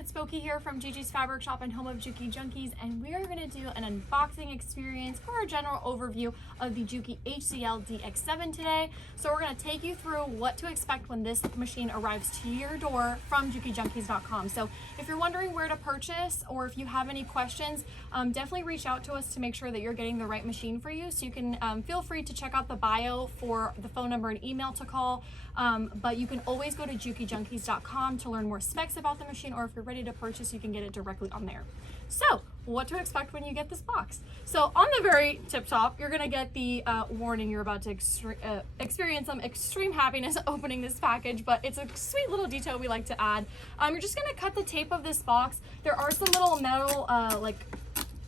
it's Spooky here from Gigi's Fabric Shop and home of JUKI Junkies, and we are going to do an unboxing experience or a general overview of the JUKI DX7 today. So we're going to take you through what to expect when this machine arrives to your door from JUKIJunkies.com. So if you're wondering where to purchase or if you have any questions, definitely reach out to us to make sure that you're getting the right machine for you. So you can feel free to check out the bio for the phone number and email to call, but you can always go to JUKIJunkies.com to learn more specs about the machine, or if you're ready to purchase, you can get it directly on there. So what to expect when you get this box. So on the very tip top, you're going to get the warning you're about to experience some extreme happiness opening this package, but it's a sweet little detail we like to add. You're just going to cut the tape of this box. There are some little metal like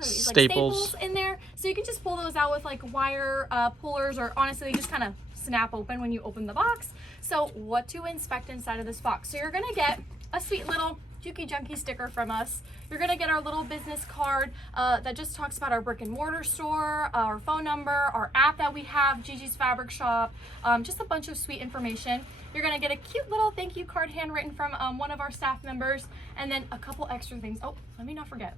staples in there, so you can just pull those out with like wire pullers, or honestly they just kind of snap open when you open the box. So what to inspect inside of this box. So you're going to get a sweet little JUKI Junkie sticker from us. You're going to get our little business card that just talks about our brick and mortar store, our phone number, our app that we have, Gigi's Fabric Shop, just a bunch of sweet information. You're going to get a cute little thank you card handwritten from one of our staff members, and then a couple extra things. Oh, let me not forget.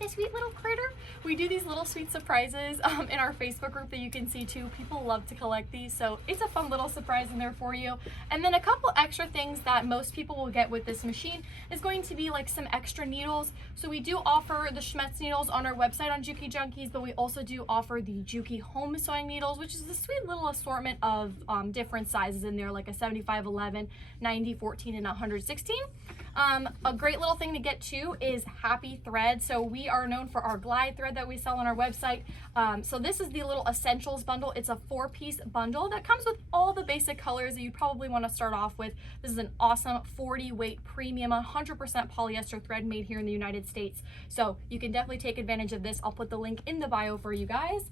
This sweet little critter. We do these little sweet surprises in our Facebook group that you can see too. People love to collect these, so it's a fun little surprise in there for you. And then a couple extra things that most people will get with this machine is going to be like some extra needles. So we do offer the Schmetz needles on our website on JUKI Junkies, but we also do offer the JUKI home sewing needles, which is a sweet little assortment of different sizes in there, like a 75, 11, 90, 14, and 116. A great little thing to get too is happy thread. So we are known for our glide thread that we sell on our website. So this is the little essentials bundle. It's a 4-piece bundle that comes with all the basic colors that you probably want to start off with. This is an awesome 40 weight premium 100% polyester thread made here in the United States. So you can definitely take advantage of this. I'll put the link in the bio for you guys.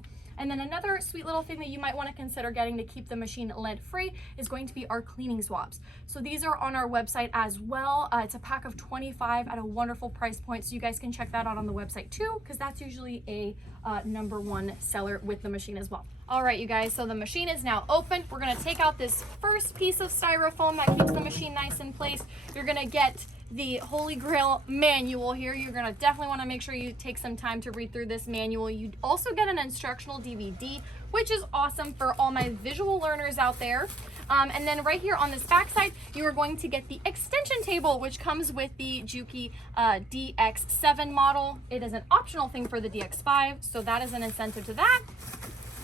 And then another sweet little thing that you might want to consider getting to keep the machine lead free is going to be our cleaning swabs. So these are on our website as well. It's a pack of 25 at a wonderful price point, so you guys can check that out on the website too, because that's usually a #1 seller with the machine as well. All right, you guys, so the machine is now open. We're gonna take out this first piece of styrofoam that keeps the machine nice in place. You're gonna get the Holy Grail manual here. You're gonna definitely wanna make sure you take some time to read through this manual. You also get an instructional DVD, which is awesome for all my visual learners out there. And then right here on this back side, you are going to get the extension table, which comes with the JUKI DX7 model. It is an optional thing for the DX5, so that is an incentive to that.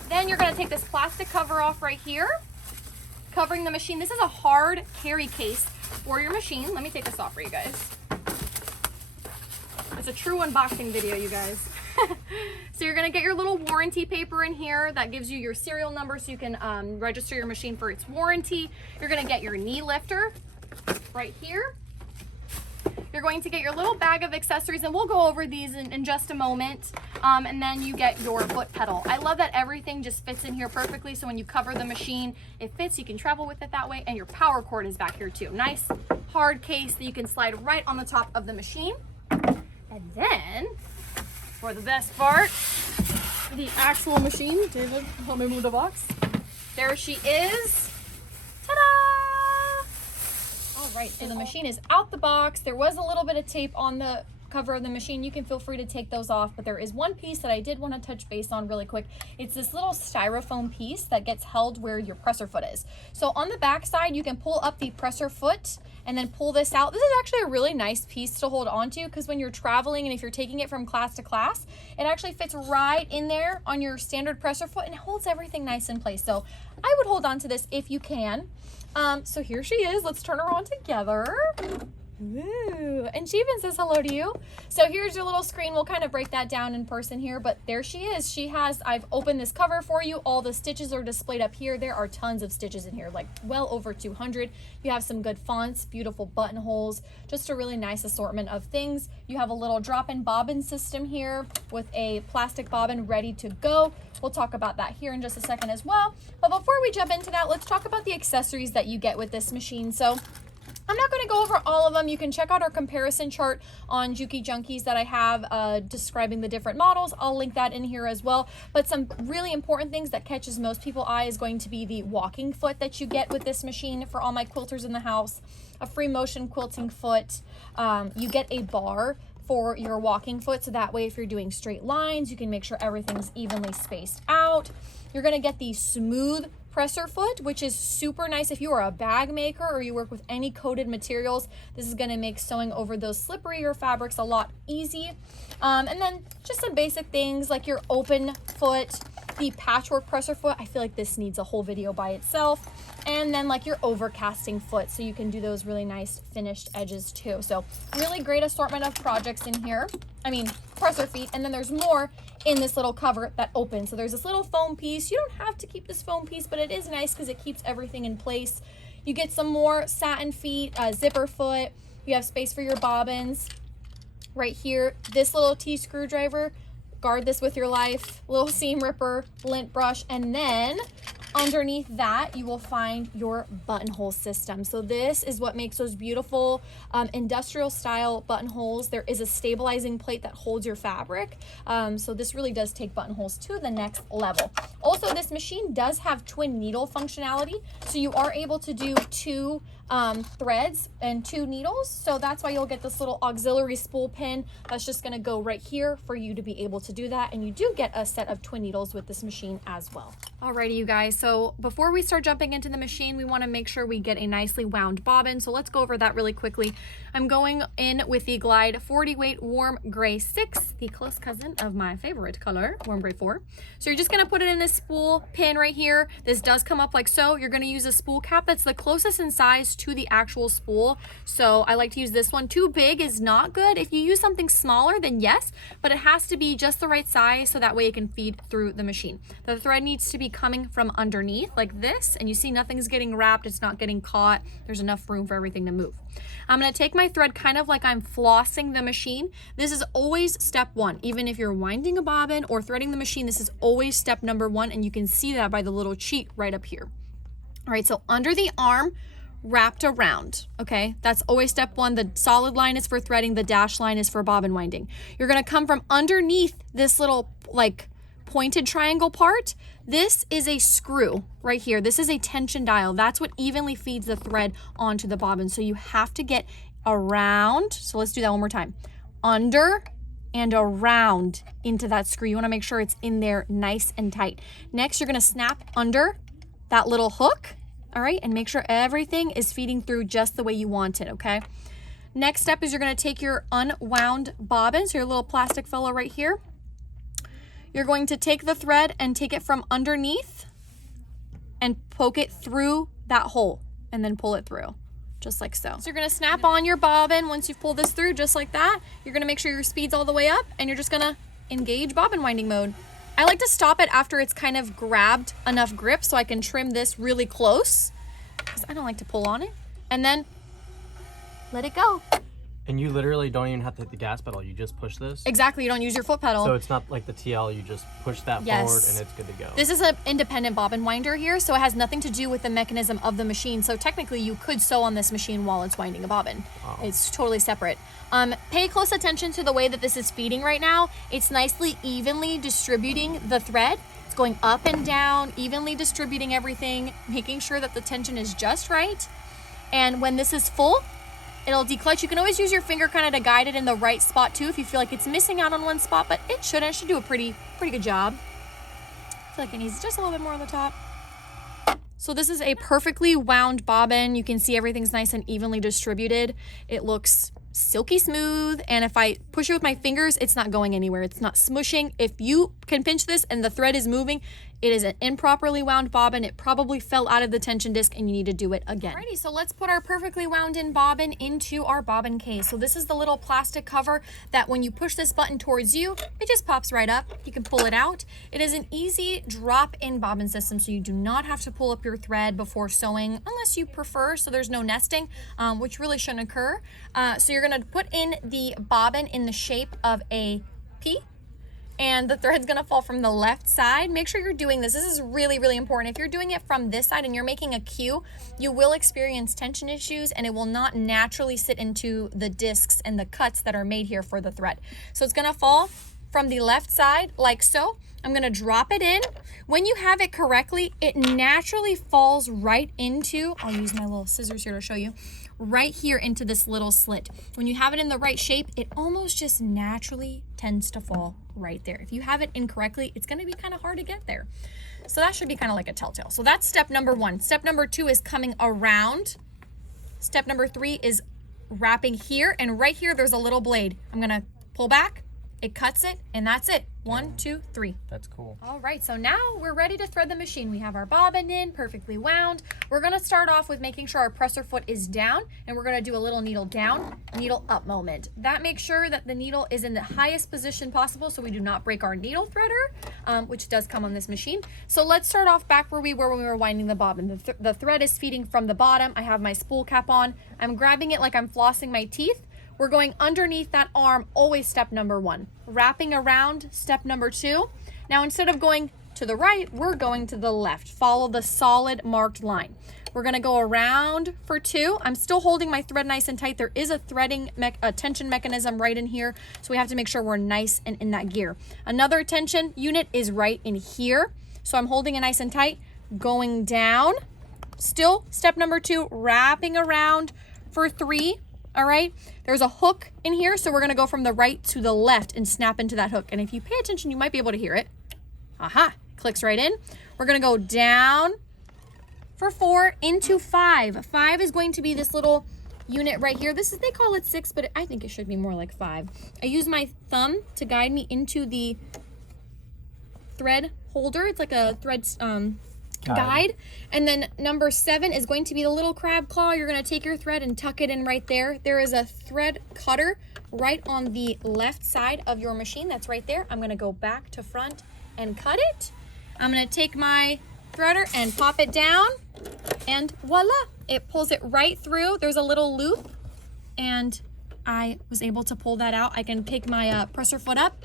Then you're gonna take this plastic cover off right here, covering the machine. This is a hard carry case for your machine. Let me take this off for you guys. It's a true unboxing video, you guys. So you're gonna get your little warranty paper in here that gives you your serial number so you can register your machine for its warranty. You're gonna get your knee lifter right here. You're going to get your little bag of accessories, and we'll go over these in just a moment. And then you get your foot pedal. I love that everything just fits in here perfectly, so when you cover the machine, it fits, you can travel with it that way, and your power cord is back here too. Nice hard case that you can slide right on the top of the machine. And then, for the best part, the actual machine. David, help me move the box. There she is. Ta-da! All right, so the machine is out the box. There was a little bit of tape on the cover of the machine. You can feel free to take those off, but there is one piece that I did want to touch base on really quick. It's this little styrofoam piece that gets held where your presser foot is. So on the back side, you can pull up the presser foot and then pull this out. This is actually a really nice piece to hold on to, because when you're traveling and if you're taking it from class to class, it actually fits right in there on your standard presser foot and it holds everything nice in place. So I would hold on to this if you can. So here she is. Let's turn her on together. Ooh, and she even says hello to you. So here's your little screen. We'll kind of break that down in person here, but there she is. I've opened this cover for you. All the stitches are displayed up here. There are tons of stitches in here, like well over 200. You have some good fonts, beautiful buttonholes, just a really nice assortment of things. You have a little drop-in bobbin system here with a plastic bobbin ready to go. We'll talk about that here in just a second as well. But before we jump into that, let's talk about the accessories that you get with this machine. So I'm not going to go over all of them. You can check out our comparison chart on JUKI Junkies that I have describing the different models. I'll link that in here as well. But some really important things that catches most people's eye is going to be the walking foot that you get with this machine for all my quilters in the house, a free motion quilting foot. You get a bar for your walking foot, so that way if you're doing straight lines, you can make sure everything's evenly spaced out. You're going to get the smooth presser foot, which is super nice if you are a bag maker or you work with any coated materials. This is going to make sewing over those slipperier fabrics a lot easy. And then just some basic things like your open foot, the patchwork presser foot. I feel like this needs a whole video by itself. And then like your overcasting foot, so you can do those really nice finished edges too. So really great assortment of projects in here. I mean, presser feet, and then there's more in this little cover that opens. So there's this little foam piece. You don't have to keep this foam piece, but it is nice because it keeps everything in place. You get some more satin feet, zipper foot. You have space for your bobbins. Right here, this little T screwdriver. Guard this with your life. Little seam ripper, lint brush, and then underneath that, you will find your buttonhole system. So this is what makes those beautiful industrial style buttonholes. There is a stabilizing plate that holds your fabric. So this really does take buttonholes to the next level. Also, this machine does have twin needle functionality. So you are able to do two threads and two needles. So that's why you'll get this little auxiliary spool pin that's just gonna go right here for you to be able to do that. And you do get a set of twin needles with this machine as well. Alrighty, you guys. So before we start jumping into the machine, we wanna make sure we get a nicely wound bobbin. So let's go over that really quickly. I'm going in with the Glide 40 weight warm gray 6, the close cousin of my favorite color, warm gray 4. So you're just gonna put it in this spool pin right here. This does come up like so. You're gonna use a spool cap that's the closest in size to the actual spool. So I like to use this one. Too big is not good. If you use something smaller, then yes, but it has to be just the right size so that way it can feed through the machine. The thread needs to be coming from underneath like this, and you see nothing's getting wrapped, it's not getting caught. There's enough room for everything to move. I'm gonna take my thread kind of like I'm flossing the machine. This is always step one. Even if you're winding a bobbin or threading the machine, this is always step number one, and you can see that by the little cheat right up here. All right, so under the arm, wrapped around, okay? That's always step one. The solid line is for threading, the dash line is for bobbin winding. You're gonna come from underneath this little like pointed triangle part. This is a screw right here. This is a tension dial. That's what evenly feeds the thread onto the bobbin. So you have to get around. So let's do that one more time. Under and around into that screw. You wanna make sure it's in there nice and tight. Next, you're gonna snap under that little hook. All right, and make sure everything is feeding through just the way you want it, okay? Next step is you're gonna take your unwound bobbin, so your little plastic fellow right here. You're going to take the thread and take it from underneath and poke it through that hole and then pull it through, just like so. So you're gonna snap on your bobbin once you've pulled this through, just like that. You're gonna make sure your speed's all the way up, and you're just gonna engage bobbin winding mode. I like to stop it after it's kind of grabbed enough grip so I can trim this really close, because I don't like to pull on it. And then let it go. And you literally don't even have to hit the gas pedal. You just push this. Exactly, you don't use your foot pedal. So it's not like the TL, you just push that forward and it's good to go. This is an independent bobbin winder here, so it has nothing to do with the mechanism of the machine. So technically you could sew on this machine while it's winding a bobbin. Oh. It's totally separate. Pay close attention to the way that this is feeding right now. It's nicely evenly distributing the thread. It's going up and down, evenly distributing everything, making sure that the tension is just right. And when this is full, it'll declutch. You can always use your finger kind of to guide it in the right spot too if you feel like it's missing out on one spot, but it shouldn't. It should do a pretty good job. I feel like it needs just a little bit more on the top. So this is a perfectly wound bobbin. You can see everything's nice and evenly distributed. It looks silky smooth, and if I push it with my fingers, it's not going anywhere. It's not smushing. If you can pinch this and the thread is moving, it is an improperly wound bobbin. It probably fell out of the tension disc and you need to do it again. Alrighty, so let's put our perfectly wound in bobbin into our bobbin case. So this is the little plastic cover that when you push this button towards you, it just pops right up. You can pull it out. It is an easy drop-in bobbin system, so you do not have to pull up your thread before sewing unless you prefer, so there's no nesting, which really shouldn't occur. So you're gonna put in the bobbin in the shape of a P. and the thread's gonna fall from the left side. Make sure you're doing this. This is really, really important. If you're doing it from this side and you're making a Q, you will experience tension issues and it will not naturally sit into the discs and the cuts that are made here for the thread. So it's gonna fall from the left side like so. I'm gonna drop it in. When you have it correctly, it naturally falls right into, I'll use my little scissors here to show you, right here into this little slit. When you have it in the right shape, it almost just naturally tends to fall right there. If you have it incorrectly, it's gonna be kind of hard to get there. So that should be kind of like a telltale. So that's step number 1. Step number 2 is coming around. Step number 3 is wrapping here, and right here there's a little blade. I'm gonna pull back, it cuts it, and that's it. 1, 2, 3. That's cool. All right, so now we're ready to thread the machine. We have our bobbin in, perfectly wound. We're gonna start off with making sure our presser foot is down, and we're gonna do a little needle down, needle up moment. That makes sure that the needle is in the highest position possible so we do not break our needle threader, which does come on this machine. So let's start off back where we were when we were winding the bobbin. The thread is feeding from the bottom. I have my spool cap on. I'm grabbing it like I'm flossing my teeth. We're going underneath that arm, always step number 1. Wrapping around, step number 2. Now instead of going to the right, we're going to the left. Follow the solid marked line. We're gonna go around for 2. I'm still holding my thread nice and tight. There is a threading, tension mechanism right in here, so we have to make sure we're nice and in that gear. Another tension unit is right in here, so I'm holding it nice and tight, going down. Still, step number 2, wrapping around for 3. All right, there's a hook in here, so we're gonna go from the right to the left and snap into that hook. And if you pay attention, you might be able to hear it. Aha, clicks right in. We're gonna go down for 4 into 5. 5 is going to be this little unit right here. This is, they call it 6, but I think it should be more like 5. I use my thumb to guide me into the thread holder. It's like a thread guide. And then number 7 is going to be the little crab claw. You're going to take your thread and tuck it in right there. There is a thread cutter right on the left side of your machine. That's right there. I'm going to go back to front and cut it. I'm going to take my threader and pop it down, and voila, it pulls it right through. There's a little loop, and I was able to pull that out. I can pick my presser foot up,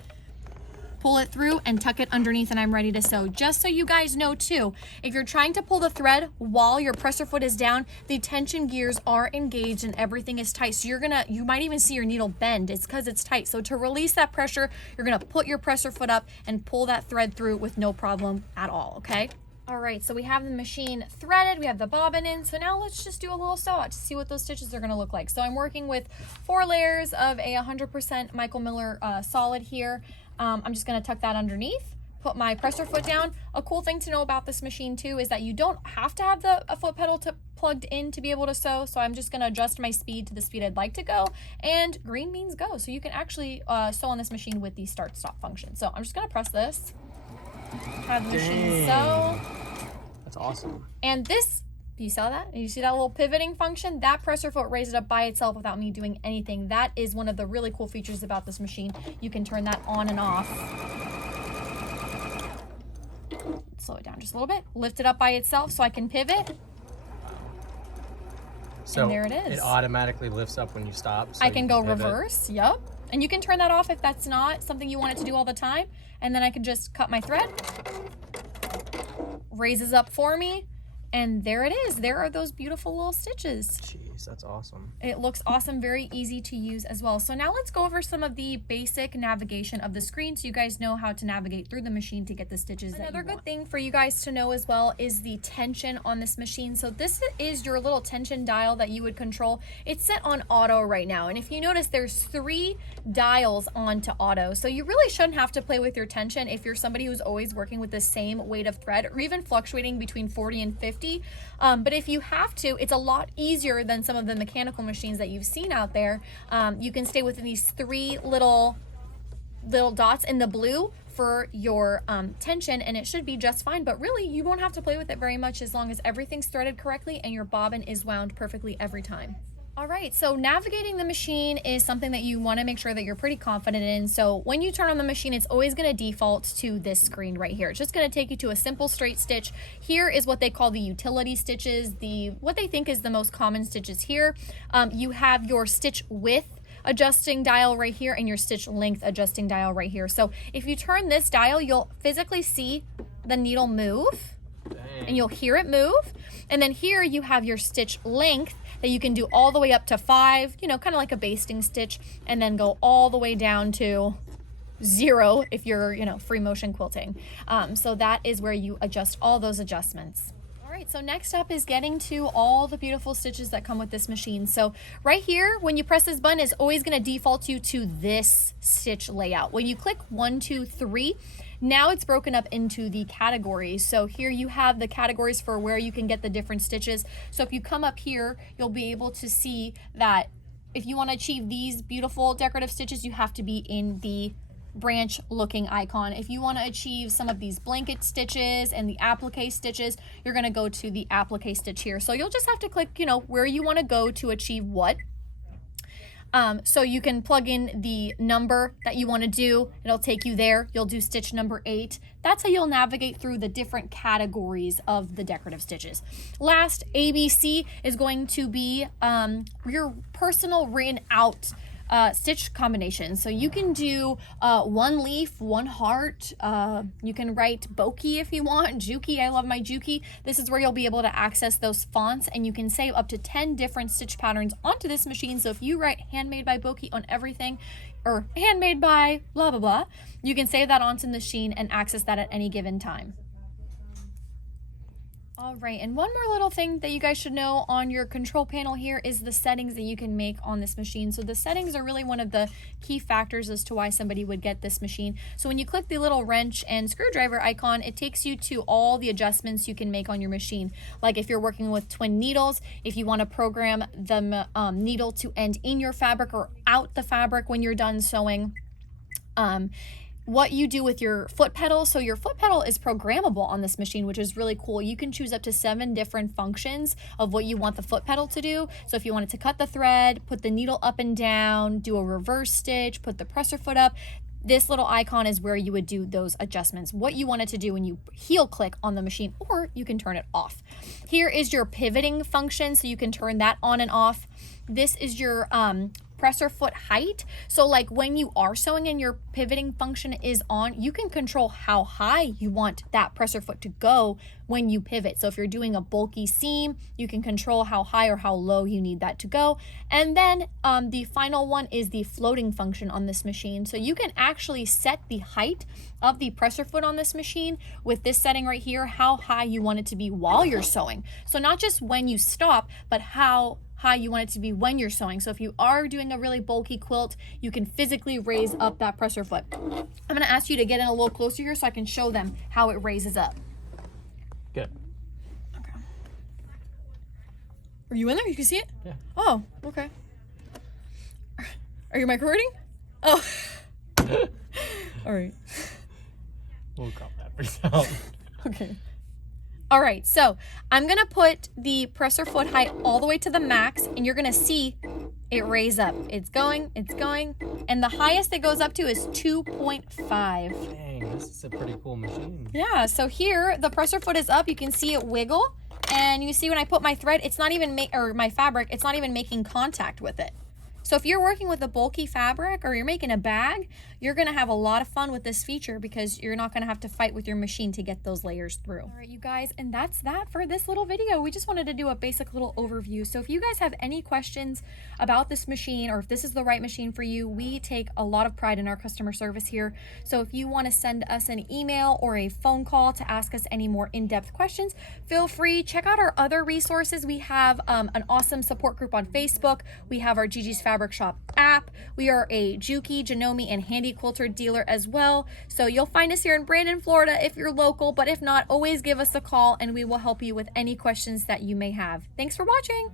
pull it through, and tuck it underneath, and I'm ready to sew. Just so you guys know too, if you're trying to pull the thread while your presser foot is down, the tension gears are engaged and everything is tight. So you might even see your needle bend. It's because it's tight. So to release that pressure, you're gonna put your presser foot up and pull that thread through with no problem at all, okay? All right, so we have the machine threaded, we have the bobbin in, so now let's just do a little sew out to see what those stitches are gonna look like. So I'm working with 4 layers of a 100% Michael Miller solid here. I'm just gonna tuck that underneath, put my presser foot down. A cool thing to know about this machine too is that you don't have to have a foot pedal plugged in to be able to sew, so I'm just gonna adjust my speed to the speed I'd like to go, and green means go. So you can actually sew on this machine with the start-stop function. So I'm just gonna press this, have the machine sew. That's awesome. And this, you saw that? You see that little pivoting function? That presser foot raised it up by itself without me doing anything. That is one of the really cool features about this machine. You can turn that on and off. Slow it down just a little bit. Lift it up by itself so I can pivot. So and there it is. It automatically lifts up when you stop. So I can go pivot. reverse, yep. And you can turn that off if that's not something you want it to do all the time. And then I can just cut my thread. Raises up for me, and there it is. There are those beautiful little stitches. Jeez, that's awesome. It looks awesome, very easy to use as well. So now let's go over some of the basic navigation of the screen so you guys know how to navigate through the machine to get the stitches. Another good thing for you guys to know as well is the tension on this machine. So this is your little tension dial that you would control. It's set on auto right now, and if you notice, there's 3 dials onto auto. So you really shouldn't have to play with your tension if you're somebody who's always working with the same weight of thread, or even fluctuating between 40 and 50. But if you have to, it's a lot easier than some of the mechanical machines that you've seen out there. You can stay within these 3 little dots in the blue for your tension, and it should be just fine. But really, you won't have to play with it very much as long as everything's threaded correctly and your bobbin is wound perfectly every time. All right, so navigating the machine is something that you want to make sure that you're pretty confident in. So when you turn on the machine, it's always going to default to this screen right here. It's just going to take you to a simple straight stitch. Here is what they call the utility stitches, what they think is the most common stitches here. You have your stitch width adjusting dial right here and your stitch length adjusting dial right here. So if you turn this dial, you'll physically see the needle move. Dang. And you'll hear it move. And then here you have your stitch length that you can do all the way up to 5, you know, kind of like a basting stitch, and then go all the way down to 0 if you're, you know, free motion quilting. So that is where you adjust all those adjustments. All right, so next up is getting to all the beautiful stitches that come with this machine. So right here, when you press this button, it's always going to default you to this stitch layout. When you click 1, 2, 3, now it's broken up into the categories. So here you have the categories for where you can get the different stitches. So if you come up here, you'll be able to see that if you want to achieve these beautiful decorative stitches, you have to be in the branch looking icon. If you want to achieve some of these blanket stitches and the applique stitches, you're going to go to the applique stitch here. So you'll just have to click, you know, where you want to go to achieve what. So you can plug in the number that you want to do. It'll take you there. You'll do stitch number 8. That's how you'll navigate through the different categories of the decorative stitches. Last, ABC is going to be your personal written out stitch combination. So you can do 1 leaf, 1 heart. You can write Boki if you want. JUKI, I love my JUKI. This is where you'll be able to access those fonts, and you can save up to 10 different stitch patterns onto this machine. So if you write handmade by Boki on everything, or handmade by blah, blah, blah, you can save that onto the machine and access that at any given time. All right, and one more little thing that you guys should know on your control panel here is the settings that you can make on this machine. So the settings are really one of the key factors as to why somebody would get this machine. So when you click the little wrench and screwdriver icon, it takes you to all the adjustments you can make on your machine. Like if you're working with twin needles, if you want to program the needle to end in your fabric or out the fabric when you're done sewing. What you do with your foot pedal. So your foot pedal is programmable on this machine, which is really cool. You can choose up to 7 different functions of what you want the foot pedal to do. So if you wanted to cut the thread, put the needle up and down, do a reverse stitch, put the presser foot up, this little icon is where you would do those adjustments, what you want it to do when you heel click on the machine, or you can turn it off. Here is your pivoting function, so you can turn that on and off. This is your presser foot height. So like when you are sewing and your pivoting function is on, you can control how high you want that presser foot to go when you pivot. So if you're doing a bulky seam, you can control how high or how low you need that to go. And then the final one is the floating function on this machine. So you can actually set the height of the presser foot on this machine with this setting right here, how high you want it to be while you're sewing. So not just when you stop, but how high you want it to be when you're sewing. So if you are doing a really bulky quilt, you can physically raise up that presser foot. I'm going to ask you to get in a little closer here so I can show them how it raises up. Good. Okay. Are you in there? You can see it? Yeah. Oh, okay. Are your mic recording? Oh. All right. We'll crop that for yourself. Okay. All right, so I'm gonna put the presser foot height all the way to the max, and you're gonna see it raise up. It's going, and the highest it goes up to is 2.5. Dang, this is a pretty cool machine. Yeah, so here the presser foot is up. You can see it wiggle, and you see when I put my thread, it's not even my fabric, it's not even making contact with it. So if you're working with a bulky fabric or you're making a bag, you're gonna have a lot of fun with this feature because you're not gonna have to fight with your machine to get those layers through. All right, you guys, and that's that for this little video. We just wanted to do a basic little overview. So if you guys have any questions about this machine or if this is the right machine for you, we take a lot of pride in our customer service here. So if you wanna send us an email or a phone call to ask us any more in-depth questions, feel free. Check out our other resources. We have an awesome support group on Facebook. We have our Gigi's Fabric Shop app. We are a JUKI, Janome, and Handy Quilter dealer as well. So you'll find us here in Brandon, Florida if you're local, but if not, always give us a call and we will help you with any questions that you may have. Thanks for watching.